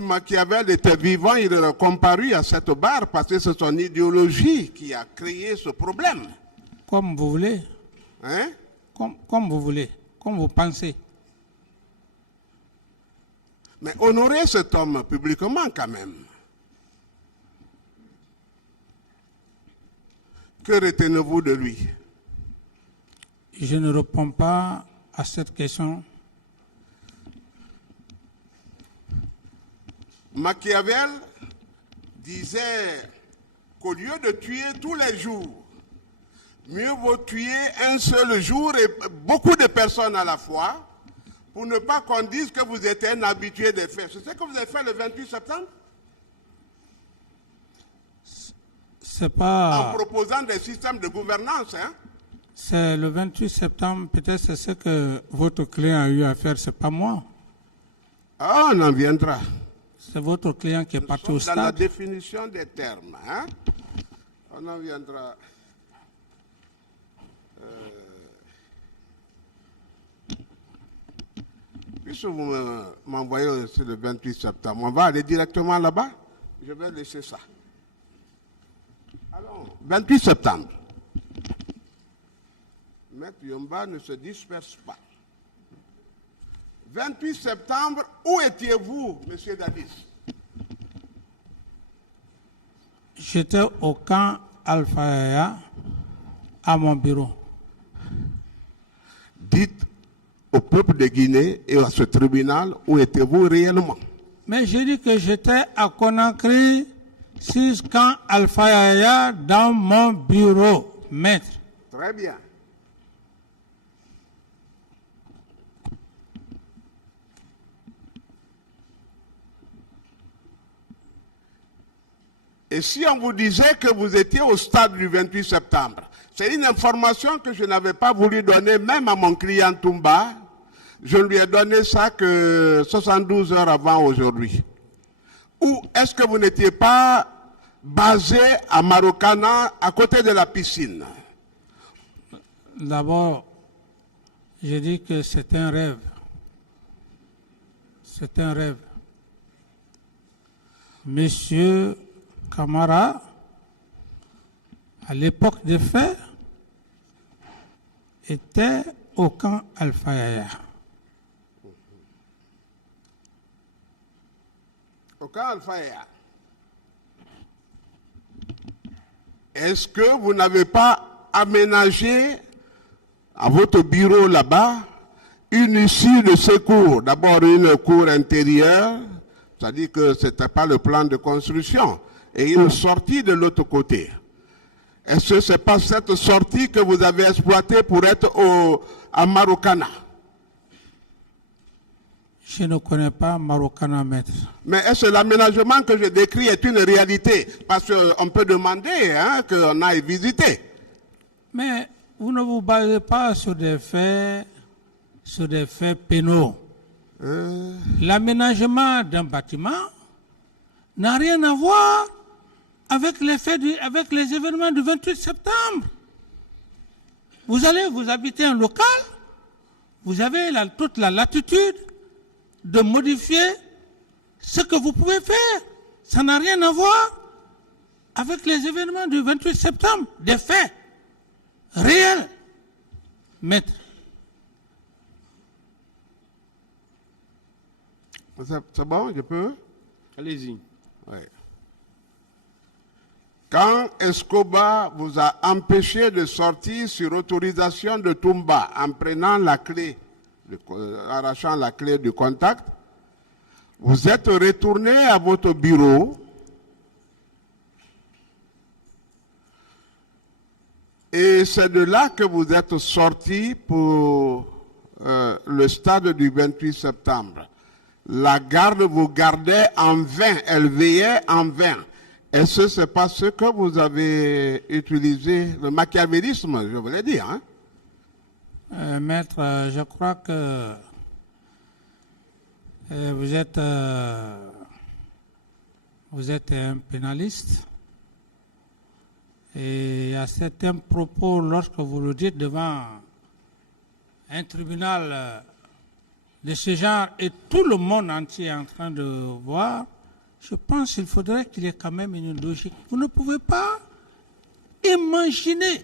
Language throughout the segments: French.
Machiavel était vivant, il aurait comparu à cette barre parce que c'est son idéologie qui a créé ce problème. Comme vous voulez. Hein? Comme vous voulez, comme vous pensez. Mais honorez cet homme publiquement quand même. Que retenez-vous de lui? Je ne réponds pas à cette question. Machiavel disait qu'au lieu de tuer tous les jours, mieux vaut tuer un seul jour et beaucoup de personnes à la fois pour ne pas qu'on dise que vous êtes un habitué des faits. C'est ce que vous avez fait le 28 septembre? C'est pas... En proposant des systèmes de gouvernance, hein? C'est le 28 septembre, peut-être c'est ce que votre client a eu à faire, c'est pas moi. Ah, on en viendra. C'est votre client qui est parti au stade. Dans la définition des termes, hein? On en viendra. Puisque vous m'envoyez sur le 28 septembre, on va aller directement là-bas. Je vais laisser ça. Alors, 28 septembre. Maître Yomba ne se disperse pas. 28 septembre, où étiez-vous, M. Dadis? J'étais au camp Alpha Yaya, à mon bureau. Dites au peuple de Guinée et à ce tribunal où étiez-vous réellement? Mais j'ai dit que j'étais à Conakry, 6 camp Alpha Yaya, dans mon bureau, maître. Très bien. Et si on vous disait que vous étiez au stade du 28 septembre, c'est une information que je n'avais pas voulu donner même à mon client Toumba. Je ne lui ai donné ça que 72 heures avant aujourd'hui. Ou est-ce que vous n'étiez pas basé à Marokana, à côté de la piscine? D'abord, j'ai dit que c'est un rêve. C'est un rêve. Monsieur Camara, à l'époque des faits, était au camp Alpha Yaya. Au camp Alpha Yaya. Est-ce que vous n'avez pas aménagé à votre bureau là-bas une issue de secours? D'abord une cour intérieure, c'est-à-dire que ce n'était pas le plan de construction, et une sortie de l'autre côté. Est-ce que ce n'est pas cette sortie que vous avez exploitée pour être à Marokana? Je ne connais pas Marokana, maître. Mais est-ce que l'aménagement que je décris est une réalité? Parce qu'on peut demander hein, qu'on aille visiter. Mais vous ne vous basez pas sur des faits pénaux. L'aménagement d'un bâtiment n'a rien à voir avec les événements du 28 septembre. Vous habitez un local, vous avez toute la latitude de modifier ce que vous pouvez faire. Ça n'a rien à voir avec les événements du 28 septembre, des faits réels. Maître. C'est bon, je peux? Allez-y. Oui. Quand Escobar vous a empêché de sortir sur autorisation de Toumba en prenant la clé, arrachant la clé du contact, vous êtes retourné à votre bureau et c'est de là que vous êtes sorti pour le stade du 28 septembre. La garde vous gardait en vain, elle veillait en vain. Est-ce que ce n'est pas ce que vous avez utilisé, le machiavélisme, je voulais dire, hein? Maître, je crois que vous êtes un pénaliste. Et à certains propos, lorsque vous le dites devant un tribunal de ce genre et tout le monde entier est en train de voir, je pense qu'il faudrait qu'il y ait quand même une logique. Vous ne pouvez pas imaginer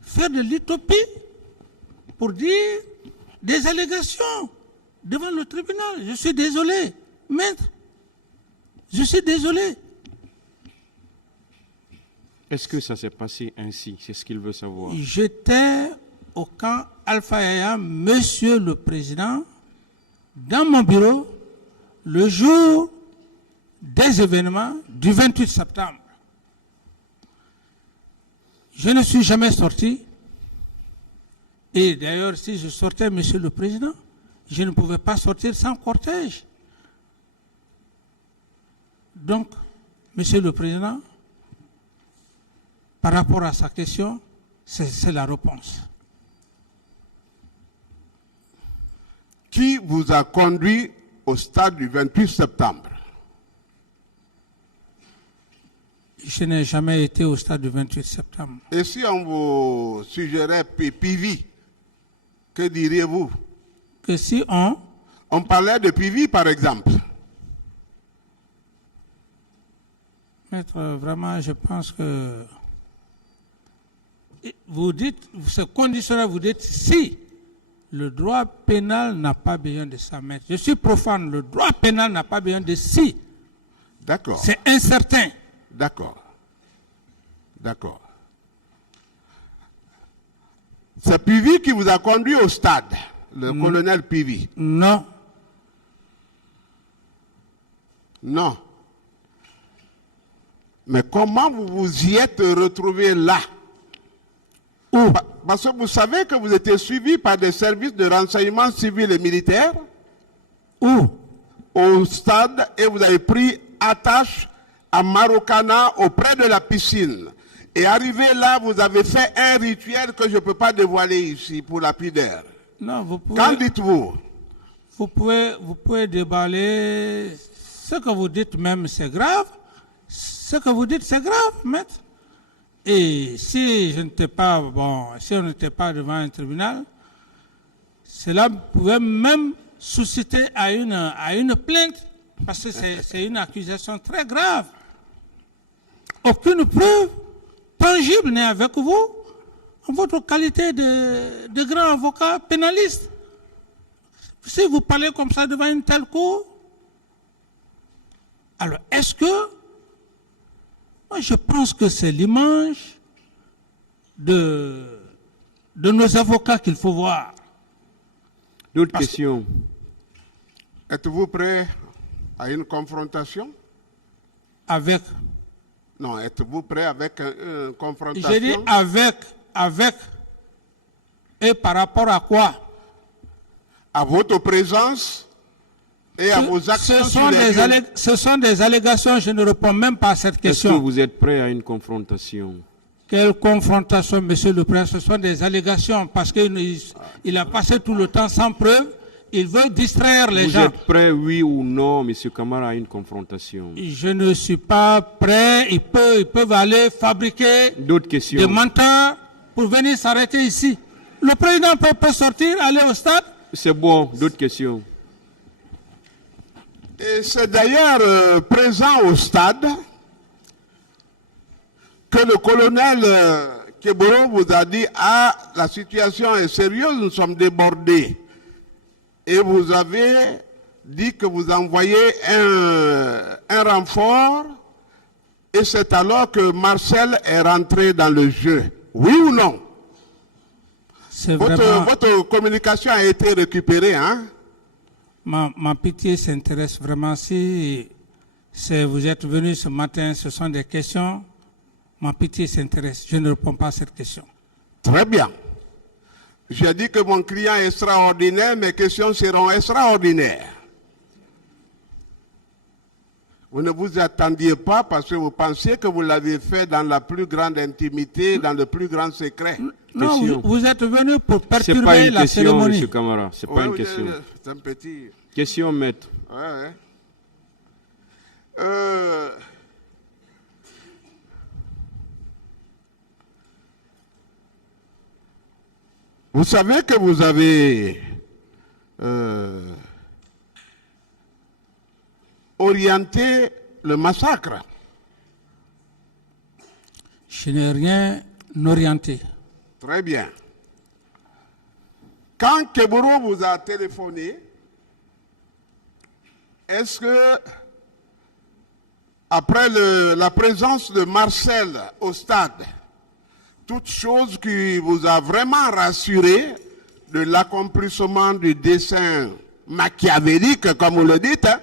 faire de l'utopie pour dire des allégations devant le tribunal. Je suis désolé, maître. Je suis désolé. Est-ce que ça s'est passé ainsi? C'est ce qu'il veut savoir. J'étais au camp Alpha Yaya, Monsieur le Président, dans mon bureau, le jour des événements du 28 septembre. Je ne suis jamais sorti. Et d'ailleurs, si je sortais, Monsieur le Président, je ne pouvais pas sortir sans cortège. Donc, Monsieur le Président, par rapport à sa question, c'est la réponse. Qui vous a conduit au stade du 28 septembre? Je n'ai jamais été au stade du 28 septembre. Et si on vous suggérait PV, que diriez-vous? Que si On parlait de PV, par exemple. Maître, vraiment, je pense que vous dites, c'est conditionnel, vous dites si le droit pénal n'a pas besoin de ça, maître. Je suis profane, le droit pénal n'a pas besoin de si. D'accord. C'est incertain. D'accord. D'accord. C'est PV qui vous a conduit au stade, le colonel PV? Non. Non. Mais comment vous vous y êtes retrouvé là? Où? Parce que vous savez que vous étiez suivi par des services de renseignement civil et militaire. Où? Au stade, et vous avez pris attache à Marokana auprès de la piscine. Et arrivé là, vous avez fait un rituel que je ne peux pas dévoiler ici pour lapidaire. Non, vous pouvez. Qu'en dites-vous? Vous pouvez déballer. Ce que vous dites même, c'est grave. Ce que vous dites, c'est grave, maître. Et si on n'était pas devant un tribunal, cela pouvait même susciter à une plainte, parce que c'est une accusation très grave. Aucune preuve tangible n'est avec vous en votre qualité de grand avocat pénaliste. Si vous parlez comme ça devant une telle cour, alors est-ce que, moi je pense que c'est l'image de nos avocats qu'il faut voir. D'autres questions? Êtes-vous prêt à une confrontation? Avec. Non, êtes-vous prêt avec une confrontation? J'ai dit avec. Et par rapport à quoi? À votre présence et à vos actions. Ce sont des allégations, je ne réponds même pas à cette question. Est-ce que vous êtes prêt à une confrontation? Quelle confrontation, Monsieur le Président? Ce sont des allégations parce qu'il a passé tout le temps sans preuve. Il veut distraire les gens. Vous êtes prêt, oui ou non, M. Camara, à une confrontation? Je ne suis pas prêt. Ils peuvent aller fabriquer D'autres questions? des menteurs pour venir s'arrêter ici. Le président peut sortir, aller au stade. C'est bon. D'autres questions? Et c'est d'ailleurs présent au stade que le colonel Keboro vous a dit « Ah, la situation est sérieuse, nous sommes débordés ». Et vous avez dit que vous envoyez un renfort, et c'est alors que Marcel est rentré dans le jeu. Oui ou non? Votre communication a été récupérée, hein? Ma pitié s'intéresse vraiment. Si vous êtes venu ce matin, ce sont des questions. Ma pitié s'intéresse. Je ne réponds pas à cette question. Très bien. J'ai dit que mon client est extraordinaire, mes questions seront extraordinaires. Vous ne vous attendiez pas parce que vous pensiez que vous l'avez fait dans la plus grande intimité, dans le plus grand secret. Non, vous êtes venu pour perturber la cérémonie. C'est pas une question, M. Camara. C'est pas une question. C'est un petit... Question, maître. Ouais. Vous savez que vous avez orienté le massacre. Je n'ai rien orienté. Très bien. Quand Keburo vous a téléphoné, est-ce que, après la présence de Marcel au stade, toute chose qui vous a vraiment rassuré de l'accomplissement du dessein machiavélique, comme vous le dites, hein,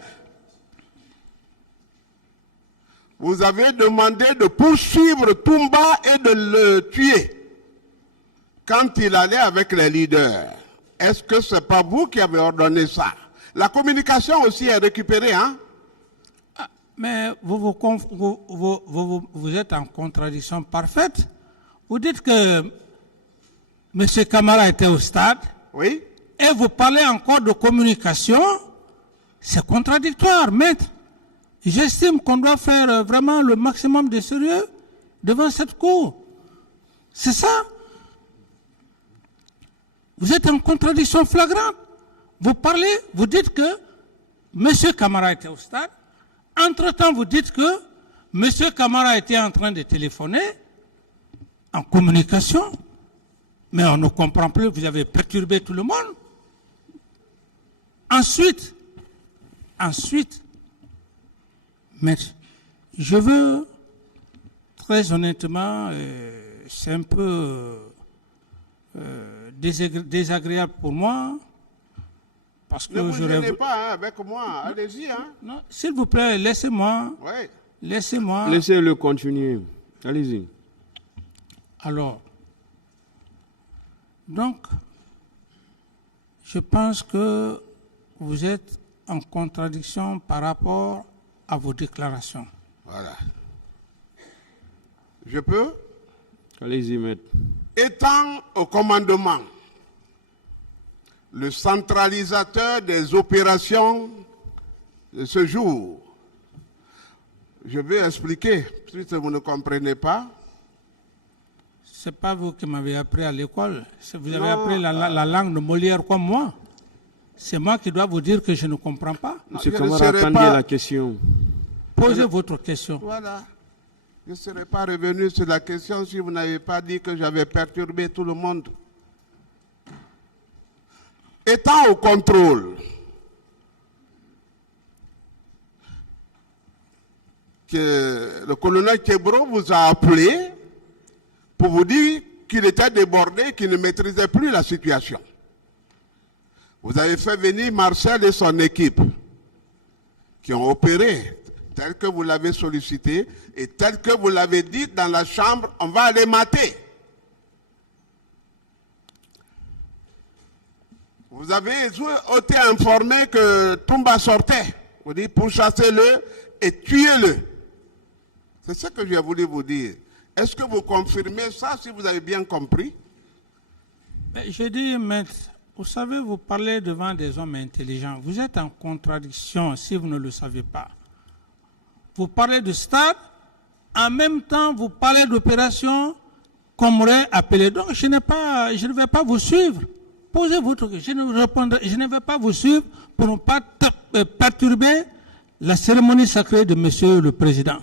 vous avez demandé de poursuivre Toumba et de le tuer quand il allait avec les leaders. Est-ce que ce n'est pas vous qui avez ordonné ça? La communication aussi est récupérée, hein? Mais vous êtes en contradiction parfaite. Vous dites que M. Camara était au stade. Oui. Et vous parlez encore de communication. C'est contradictoire, maître. J'estime qu'on doit faire vraiment le maximum de sérieux devant cette cour. C'est ça. Vous êtes en contradiction flagrante. Vous parlez, vous dites que M. Camara était au stade. Entre-temps, vous dites que M. Camara était en train de téléphoner en communication. Mais on ne comprend plus, vous avez perturbé tout le monde. Ensuite, maître, je veux, très honnêtement, c'est un peu désagréable pour moi, parce que ne vous j'aurais... gênez pas, hein, avec moi, allez-y. Hein. Non, s'il vous plaît, laissez-moi. Oui. Laissez-moi. Laissez-le continuer. Allez-y. Alors, donc, je pense que vous êtes en contradiction par rapport à vos déclarations. Voilà. Je peux? Allez-y, maître. Étant au commandement, le centralisateur des opérations de ce jour, je vais expliquer, si vous ne comprenez pas. Ce n'est pas vous qui m'avez appris à l'école. Vous avez Non, appris la langue de Molière comme moi. C'est moi qui dois vous dire que je ne comprends pas. Monsieur je ne Camara, serai attendez pas- la question. Posez votre question. Voilà. Je ne serais pas revenu sur la question si vous n'avez pas dit que j'avais perturbé tout le monde. Étant au contrôle, que le colonel Kebro vous a appelé pour vous dire qu'il était débordé, qu'il ne maîtrisait plus la situation. Vous avez fait venir Marcel et son équipe qui ont opéré tel que vous l'avez sollicité et tel que vous l'avez dit dans la chambre, on va aller mater. Vous avez été informé que Toumba sortait. Vous dites pourchassez-le et tuez-le. C'est ce que j'ai voulu vous dire. Est-ce que vous confirmez ça si vous avez bien compris? Je dis, maître, vous savez, vous parlez devant des hommes intelligents. Vous êtes en contradiction si vous ne le savez pas. Vous parlez de stade, en même temps vous parlez d'opération qu'on m'aurait appelé. Donc je ne vais pas vous suivre. Posez votre question, je ne vais pas vous suivre pour ne pas perturber la cérémonie sacrée de Monsieur le Président.